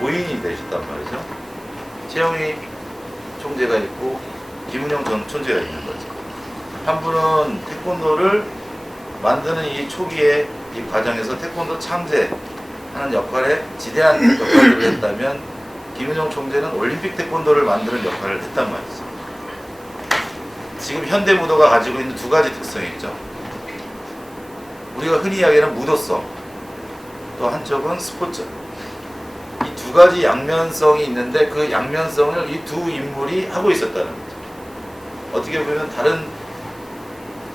고인이 되셨단 말이죠. 최영희 총재가 있고 김은영 전 총재가 있는 거죠. 한 분은 태권도를 만드는 이 초기에 이 과정에서 태권도 창제하는 역할에 지대한 역할을 했다면 김은영 총재는 올림픽 태권도를 만드는 역할을 했단 말이죠. 지금 현대무도가 가지고 있는 두 가지 특성이 있죠. 우리가 흔히 이야기하는 무도성, 또 한쪽은 스포츠. 이 두 가지 양면성이 있는데 그 양면성을 이 두 인물이 하고 있었다는 거죠. 어떻게 보면 다른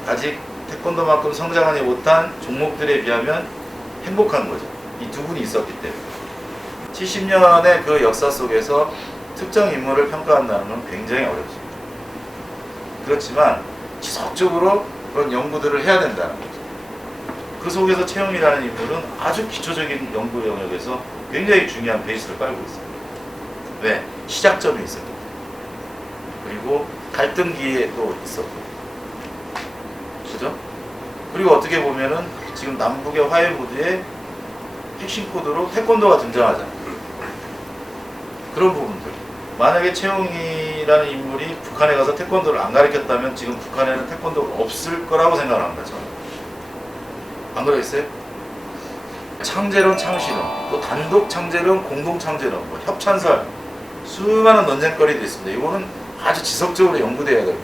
아직 태권도만큼 성장하지 못한 종목들에 비하면 행복한 거죠. 이 두 분이 있었기 때문에. 70년의 그 역사 속에서 특정 인물을 평가한다는 건 굉장히 어렵습니다. 그렇지만 지속적으로 그런 연구들을 해야 된다는 거죠. 그 속에서 최영희라는 인물은 아주 기초적인 연구 영역에서 굉장히 중요한 베이스를 깔고 있습니다. 왜? 시작점이 있었기 때문에. 그리고 갈등기에도 있었고. 그죠? 그리고 어떻게 보면은 지금 남북의 화해 무드에 핵심 코드로 태권도가 등장하잖아요. 그런 부분들. 만약에 최영희라는 인물이 북한에 가서 태권도를 안 가르쳤다면 지금 북한에는 태권도가 없을 거라고 생각합니다. 저는. 안 그러겠어요? 창제론, 창실론, 또 단독 창제론, 공동 창제론, 뭐 협찬설, 수많은 논쟁거리도 있습니다. 이거는 아주 지속적으로 연구돼야 되고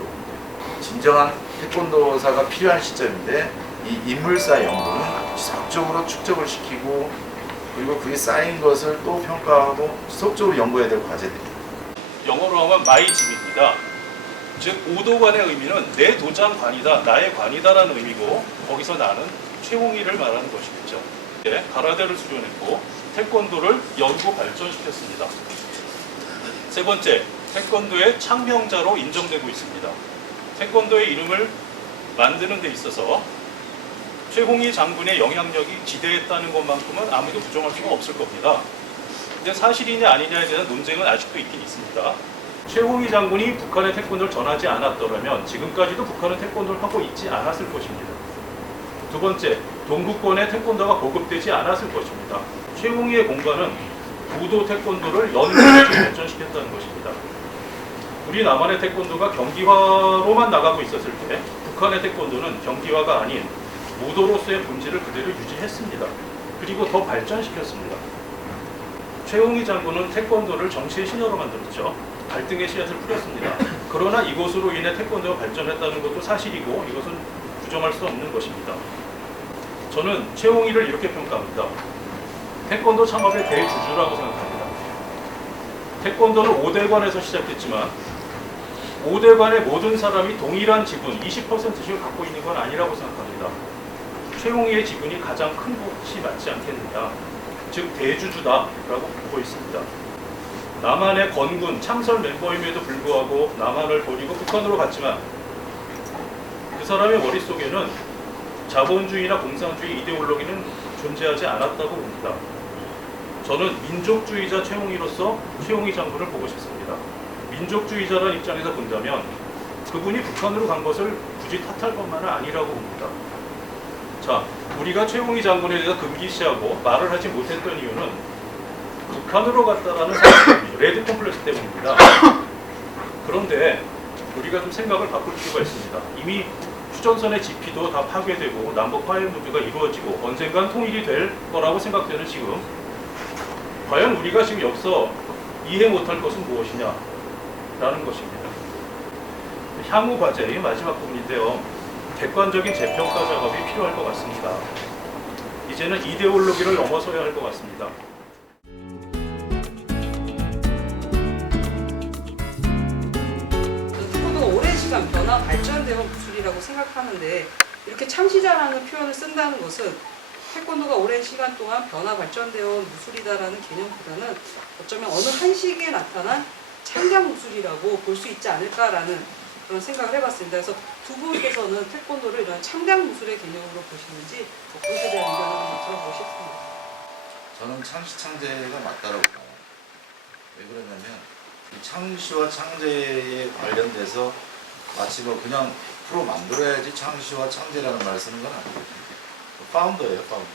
진정한 태권도사가 필요한 시점인데 이 인물사 연구는 지속적으로 축적을 시키고 그리고 그게 쌓인 것을 또 평가하고 지속적으로 연구해야 될 과제들입니다. 영어로 하면 마이집입니다. 즉 오도관의 의미는 내 도장관이다, 나의 관이다라는 의미고 거기서 나는 최홍희를 말하는 것이겠죠. 네, 가라데를 수련했고 태권도를 연구 발전시켰습니다. 세 번째, 태권도의 창명자로 인정되고 있습니다. 태권도의 이름을 만드는 데 있어서 최홍희 장군의 영향력이 지대했다는 것만큼은 아무도 부정할 수가 없을 겁니다. 근데 사실이냐 아니냐에 대한 논쟁은 아직도 있긴 있습니다. 최홍희 장군이 북한에 태권도를 전하지 않았더라면 지금까지도 북한은 태권도를 하고 있지 않았을 것입니다. 두 번째, 동구권에 태권도가 보급되지 않았을 것입니다. 최홍희의 공간은 부도 태권도를 연구에 발전시켰다는 것입니다. 우리 남한의 태권도가 경기화로만 나가고 있었을 때 북한의 태권도는 경기화가 아닌 무도로서의 본질을 그대로 유지했습니다. 그리고 더 발전시켰습니다. 최홍희 장군은 태권도를 정치의 신여로 만들었죠. 갈등의 씨앗을 뿌렸습니다. 그러나 이것으로 인해 태권도가 발전했다는 것도 사실이고 이것은 부정할 수 없는 것입니다. 저는 최홍희를 이렇게 평가합니다. 태권도 창업의 대주주라고 생각합니다. 태권도는 5대관에서 시작했지만 5대관의 모든 사람이 동일한 지분 20%씩을 갖고 있는 건 아니라고 생각합니다. 최홍희의 지분이 가장 큰 것이 맞지 않겠느냐. 즉 대주주다라고 보고 있습니다. 남한의 건군, 창설 멤버임에도 불구하고 남한을 버리고 북한으로 갔지만 그 사람의 머릿속에는 자본주의나 공산주의 이데올로기는 존재하지 않았다고 봅니다. 저는 민족주의자 최홍희로서 최홍희 장군을 보고 싶습니다. 민족주의자라는 입장에서 본다면 그분이 북한으로 간 것을 굳이 탓할 것만은 아니라고 봅니다. 자, 우리가 최홍희 장군에 대해서 금기시하고 말을 하지 못했던 이유는 북한으로 갔다라는 생각입니다. 레드 컴플렉스 때문입니다. 그런데 우리가 좀 생각을 바꿀 필요가 있습니다. 이미 휴전선의 지피도 다 파괴되고 남북 화해 무드가 이루어지고 언젠간 통일이 될 거라고 생각되는 지금 과연 우리가 지금 여기서 이해 못할 것은 무엇이냐라는 것입니다. 향후 과제의 마지막 부분인데요. 객관적인 재평가 작업이 필요할 것 같습니다. 이제는 이데올로기를 넘어서야 할 것 같습니다. 태권도가 오랜 시간 변화 발전되어 무술이라고 생각하는데 이렇게 창시자라는 표현을 쓴다는 것은 태권도가 오랜 시간 동안 변화 발전되어 무술이다라는 개념보다는 어쩌면 어느 한 시기에 나타난 창작 무술이라고 볼 수 있지 않을까라는 그런 생각을 해봤습니다. 그래서 두 분께서는 태권도를 이런 창작 무술의 개념으로 보시는지 그것에 대한 의견을 좀 들어보고 싶습니다. 저는 창시 창제가 맞다고 봐요. 왜 그러냐면 이 창시와 창제에 관련돼서 마치 뭐 그냥 프로 만들어야지 창시와 창제라는 말을 쓰는 건 아니에요. 파운더예요, 파운더.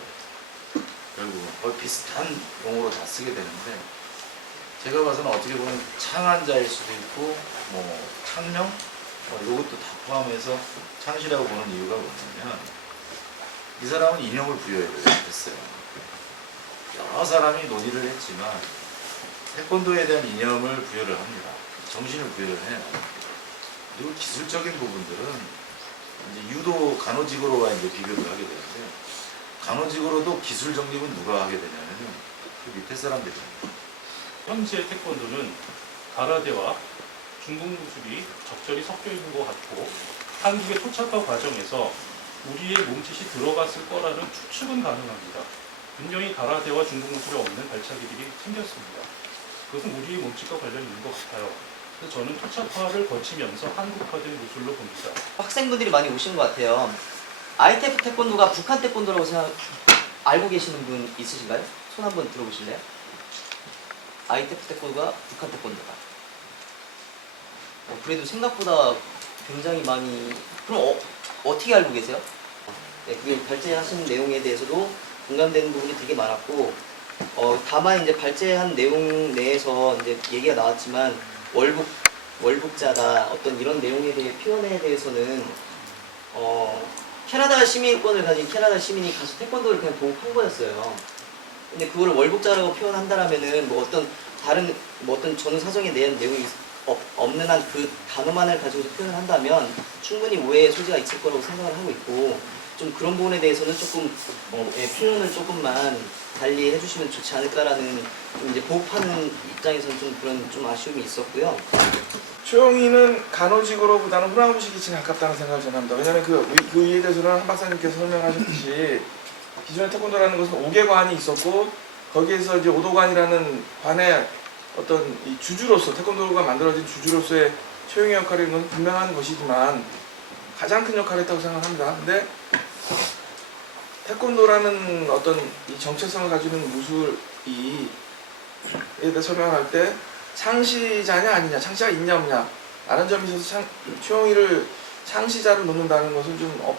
결국은 거의 비슷한 용어로 다 쓰게 되는데 제가 봐서는 어떻게 보면 창한자일 수도 있고 뭐 창명 이것도 다 포함해서 창시라고 보는 이유가 뭐냐면 이 사람은 이념을 부여했어요. 여러 사람이 논의를 했지만 태권도에 대한 이념을 부여를 합니다. 정신을 부여를 해요. 그리고 기술적인 부분들은 이제 유도 간호직으로와 이제 비교를 하게 되는데 간호직으로도 기술 정립은 누가 하게 되냐면은 그 밑에 사람들입니다. 현재 태권도는 가라데와 중국 무술이 적절히 섞여 있는 것 같고 한국의 토착화 과정에서 우리의 몸짓이 들어갔을 거라는 추측은 가능합니다. 분명히 가라데와 중국 무술에 없는 발차기들이 생겼습니다. 그것은 우리의 몸짓과 관련이 있는 것 같아요. 그래서 저는 토착화를 거치면서 한국화된 무술로 봅니다. 학생분들이 많이 오시는 것 같아요. ITF 태권도가 북한 태권도라고 알고 계시는 분 있으신가요? 손 한번 들어보실래요? ITF 태권도가 북한 태권도다. 그래도 생각보다 굉장히 많이. 그럼 어떻게 알고 계세요? 네, 그게 발제하신 내용에 대해서도 공감되는 부분이 되게 많았고, 다만 이제 발제한 내용 내에서 이제 얘기가 나왔지만 월북자다 어떤 이런 내용에 대해 표현에 대해서는 캐나다 시민권을 가진 캐나다 시민이 가서 태권도를 그냥 보고 한 거였어요. 근데 그거를 월북자라고 표현한다라면은 뭐 어떤 다른 뭐 어떤 전후 사정에 대한 내용이 없는 한 그 단어만을 가지고서 표현을 한다면 충분히 오해의 소지가 있을 거라고 생각을 하고 있고, 좀 그런 부분에 대해서는 조금 표현을 조금만 달리 해주시면 좋지 않을까라는 좀 이제 보호하는 입장에서는 좀 그런 좀 아쉬움이 있었고요. 최용이는 간호직으로보다는 호랑무식이 지금 가깝다는 생각을 저는 합니다. 왜냐하면 그 이에 대해서는 한 박사님께서 설명하셨듯이 기존의 태권도라는 것은 5개관이 있었고 거기에서 이제 오도관이라는 관의 어떤 이 주주로서 태권도가 만들어진 주주로서의 최용의 역할이 건 분명한 것이지만 가장 큰 역할을 했다고 생각합니다. 근데 태권도라는 어떤 이 정체성을 가지는 무술이 에 대해 설명할 때 창시자냐 아니냐, 창시자가 있냐 없냐 라는 점에 있어서 최용이를 창시자로 놓는다는 것은 좀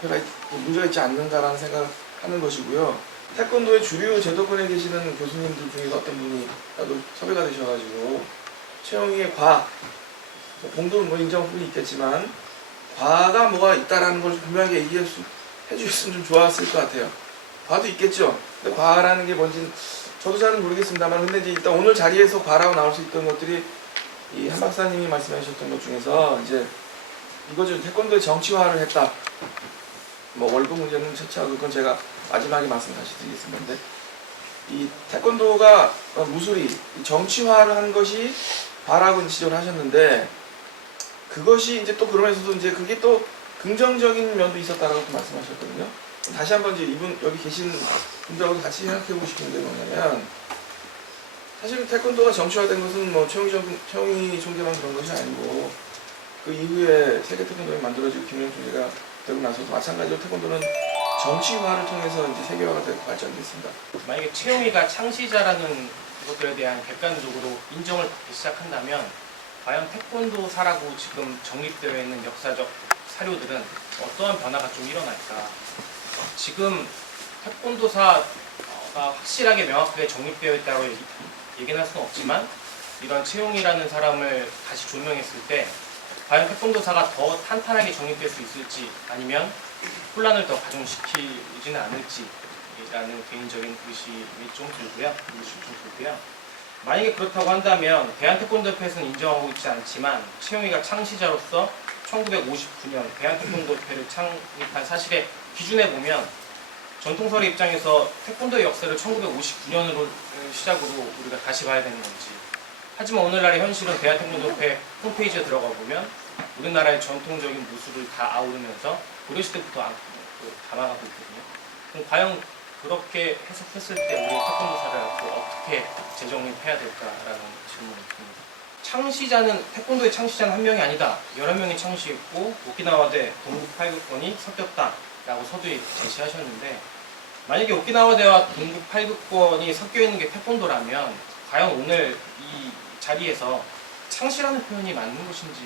문제가 있지 않는가라는 생각을 하는 것이고요. 태권도의 주류 제도권에 계시는 교수님들 중에서 어떤 분이 나도 섭외가 되셔가지고 최용이의 과학, 공도 뭐 인정할 부분이 있겠지만 과가 뭐가 있다라는 걸 분명하게 해주셨으면 좀 좋았을 것 같아요. 과도 있겠죠. 근데 과라는 게 뭔지 저도 잘은 모르겠습니다만, 근데 이제 일단 오늘 자리에서 과라고 나올 수 있던 것들이 이 한 박사님이 말씀하셨던 것 중에서 이제 이거죠. 태권도의 정치화를 했다. 뭐 월급 문제는 차치하고 그건 제가 마지막에 말씀 다시 드리겠습니다. 이 태권도가 무술이 정치화를 한 것이 과라고 지적을 하셨는데, 그것이 이제 또 그러면서도 이제 그게 또 긍정적인 면도 있었다라고 말씀하셨거든요. 다시 한번 이제 이분 여기 계신 분들하고 같이 생각해 보고 싶은 게 뭐냐면, 사실 태권도가 정치화된 것은 뭐 최용희 총재만 그런 것이 아니고 그 이후에 세계 태권도가 만들어지고 김영 총재가 되고 나서도 마찬가지로 태권도는 정치화를 통해서 이제 세계화가 되고 발전됐습니다. 만약에 최용이가 창시자라는 것들에 대한 객관적으로 인정을 받기 시작한다면 과연 태권도사라고 지금 정립되어 있는 역사적 사료들은 어떠한 변화가 좀 일어날까? 지금 태권도사가 확실하게 명확하게 정립되어 있다고 얘기는 할 수는 없지만, 이런 채용이라는 사람을 다시 조명했을 때 과연 태권도사가 더 탄탄하게 정립될 수 있을지, 아니면 혼란을 더 가중시키지는 않을지라는 개인적인 의심이 좀 들고요. 만약에 그렇다고 한다면 대한태권도협회에서는 인정하고 있지 않지만 채용이가 창시자로서 1959년 대한태권도협회를 창립한 사실의 기준에 보면 전통설의 입장에서 태권도의 역사를 1959년으로 시작으로 우리가 다시 봐야 되는 건지, 하지만 오늘날의 현실은 대한태권도협회 홈페이지에 들어가 보면 우리나라의 전통적인 무술을 다 아우르면서 고려시대부터 담아가고 있거든요. 그럼 과연 그렇게 해석했을 때 우리 태권도사를 어떻게 재정립해야 될까라는 질문이 듭니다. 창시자는, 태권도의 창시자는 한 명이 아니다. 여러 명이 창시했고 오키나와대 동북8급권이 섞였다라고 서두에 제시하셨는데, 만약에 오키나와대와 동북8급권이 섞여 있는 게 태권도라면 과연 오늘 이 자리에서 창시라는 표현이 맞는 것인지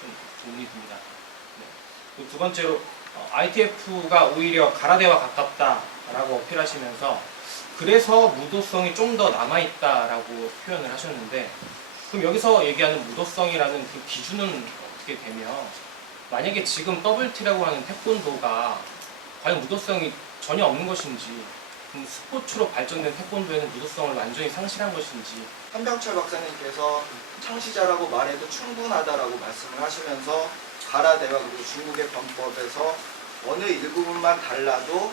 좀 의문이 듭니다. 네. 두 번째로 ITF가 오히려 가라데와 가깝다라고 어필하시면서 그래서 무도성이 좀 더 남아있다라고 표현을 하셨는데, 그럼 여기서 얘기하는 무도성이라는 그 기준은 어떻게 되며, 만약에 지금 WT라고 하는 태권도가 과연 무도성이 전혀 없는 것인지, 스포츠로 발전된 태권도에는 무도성을 완전히 상실한 것인지. 한병철 박사님께서 창시자라고 말해도 충분하다라고 말씀을 하시면서 가라데와 그리고 중국의 범법에서 어느 일부분만 달라도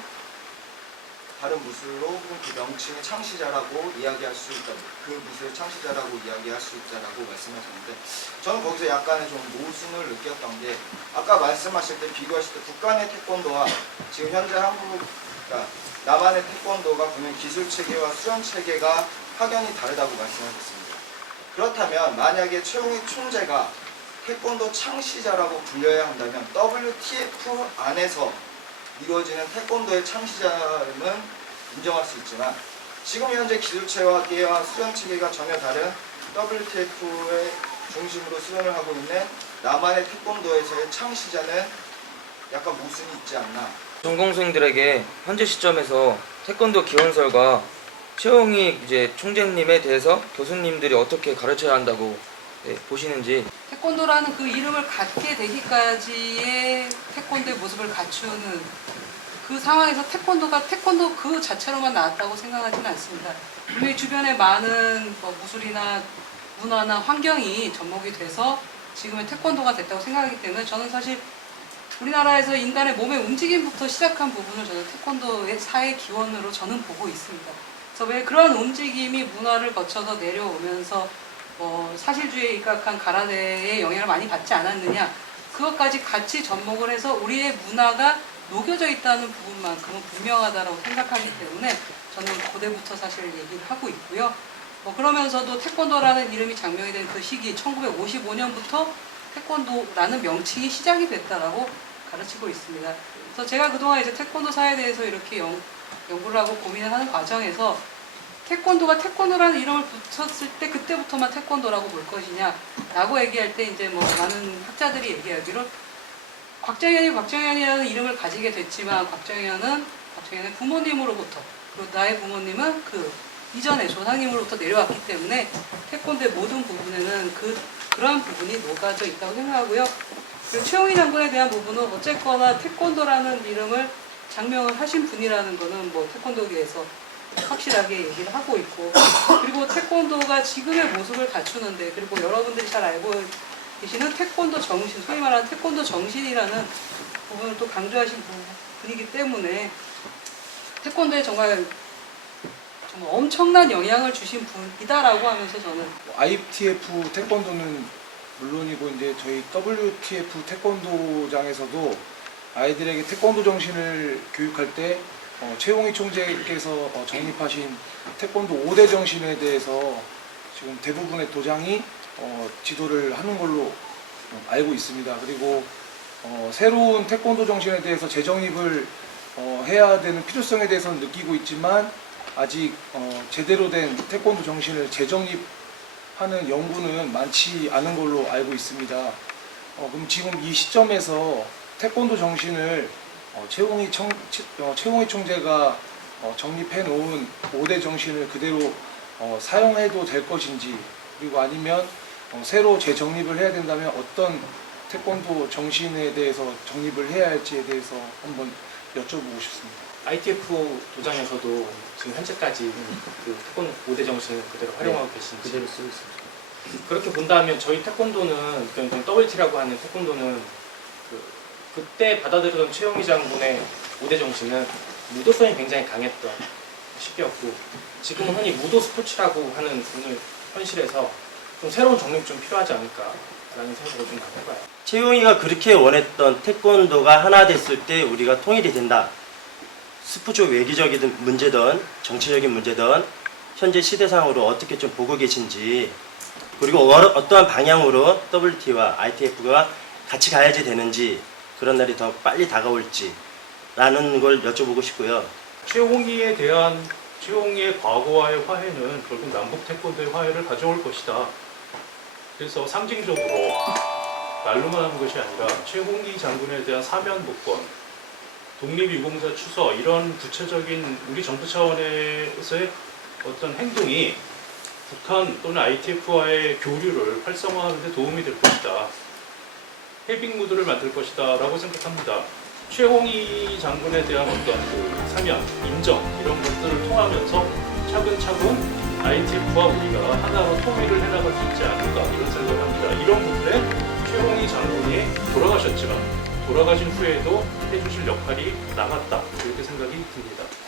다른 무술로 혹은 그 명칭의 창시자라고 이야기할 수 있다. 그 무술의 창시자라고 이야기할 수 있다라고 말씀하셨는데, 저는 거기서 약간의 좀 모순을 느꼈던 게, 아까 말씀하실 때 비교하실 때 북한의 태권도와 지금 현재 한국, 그러니까 남한의 태권도가 보면 기술 체계와 수련 체계가 확연히 다르다고 말씀하셨습니다. 그렇다면 만약에 최홍익 총재가 태권도 창시자라고 불려야 한다면 WTF 안에서 이루어지는 태권도의 창시자는 인정할 수 있지만, 지금 현재 기술체계와 수련체계가 전혀 다른 WTF의 중심으로 수련을 하고 있는 남한의 태권도에서의 창시자는 약간 모순이 있지 않나. 전공생들에게 현재 시점에서 태권도 기원설과 최홍익 총재님에 대해서 교수님들이 어떻게 가르쳐야 한다고 보시는지. 태권도라는 그 이름을 갖게 되기까지의 태권도의 모습을 갖추는 그 상황에서 태권도가 태권도 그 자체로만 나왔다고 생각하지는 않습니다. 분명히 주변에 많은 무술이나 문화나 환경이 접목이 돼서 지금의 태권도가 됐다고 생각하기 때문에, 저는 사실 우리나라에서 인간의 몸의 움직임부터 시작한 부분을 저는 태권도의 사회 기원으로 저는 보고 있습니다. 그래서 왜 그런 움직임이 문화를 거쳐서 내려오면서 사실주의에 입각한 가라데의 영향을 많이 받지 않았느냐, 그것까지 같이 접목을 해서 우리의 문화가 녹여져 있다는 부분만큼은 분명하다고 생각하기 때문에 저는 고대부터 사실 얘기를 하고 있고요. 그러면서도 태권도라는 이름이 장명이 된 그 시기 1955년부터 태권도라는 명칭이 시작이 됐다라고 가르치고 있습니다. 그래서 제가 그동안 이제 태권도 사에 대해서 이렇게 연구를 하고 고민을 하는 과정에서 태권도가 태권도라는 이름을 붙였을 때 그때부터만 태권도라고 볼 것이냐 라고 얘기할 때, 이제 많은 학자들이 얘기하기로 곽정현이라는 이름을 가지게 됐지만 곽정현의 부모님으로부터, 그리고 나의 부모님은 그 이전에 조상님으로부터 내려왔기 때문에 태권도의 모든 부분에는 그러한 부분이 녹아져 있다고 생각하고요. 그리고 최홍익 장군에 대한 부분은 어쨌거나 태권도라는 이름을 장명을 하신 분이라는 거는 태권도계에서 확실하게 얘기를 하고 있고, 그리고 태권도가 지금의 모습을 갖추는데, 그리고 여러분들이 잘 알고 계시는 태권도 정신, 소위 말하는 태권도 정신이라는 부분을 또 강조하신 분이기 때문에 태권도에 정말 엄청난 영향을 주신 분이다라고 하면서 저는 ITF 태권도는 물론이고 이제 저희 WTF 태권도장에서도 아이들에게 태권도 정신을 교육할 때 최홍익 총재께서 정립하신 태권도 5대 정신에 대해서 지금 대부분의 도장이 지도를 하는 걸로 알고 있습니다. 그리고 새로운 태권도 정신에 대해서 재정립을 해야 되는 필요성에 대해서는 느끼고 있지만, 아직 제대로 된 태권도 정신을 재정립하는 연구는 많지 않은 걸로 알고 있습니다. 그럼 지금 이 시점에서 태권도 정신을 최홍익 총재가 정립해 놓은 5대 정신을 그대로 사용해도 될 것인지, 그리고 아니면 새로 재정립을 해야 된다면 어떤 태권도 정신에 대해서 정립을 해야 할지에 대해서 한번 여쭤보고 싶습니다. ITF 도장에서도 지금 현재까지 그 태권도 5대 정신을 그대로 활용하고 계신지. 그대로 쓰고 있습니다. 그렇게 본다면 저희 태권도는, 그러니까 WT라고 하는 태권도는 그때 받아들이던 최홍익 장군의 5대 정신은 무도성이 굉장히 강했던 시기였고, 지금은 흔히 무도 스포츠라고 하는 오늘 현실에서 좀 새로운 정립이 좀 필요하지 않을까라는 생각을 좀 해봐요. 최용희가 그렇게 원했던 태권도가 하나 됐을 때 우리가 통일이 된다. 스포츠 외교적인 문제든 정치적인 문제든 현재 시대상으로 어떻게 좀 보고 계신지, 그리고 어떠한 방향으로 WT와 ITF가 같이 가야지 되는지, 그런 날이 더 빨리 다가올지 라는 걸 여쭤보고 싶고요. 최홍희에 대한 최홍희의 과거와의 화해는 결국 남북 태권도의 화해를 가져올 것이다. 그래서 상징적으로 말로만 하는 것이 아니라 최홍희 장군에 대한 사면 복권, 독립유공자 추서 이런 구체적인 우리 정부 차원에서의 어떤 행동이 북한 또는 ITF와의 교류를 활성화하는 데 도움이 될 것이다. 해빙 무드를 만들 것이다 라고 생각합니다. 최홍희 장군에 대한 어떤 그 사면, 인정 이런 것들을 통하면서 차근차근 ITF와 우리가 하나로 통일을 해나갈 수 있지 않을까 이런 생각을 합니다. 이런 부분에 최홍희 장군이 돌아가셨지만 돌아가신 후에도 해주실 역할이 남았다 이렇게 생각이 듭니다.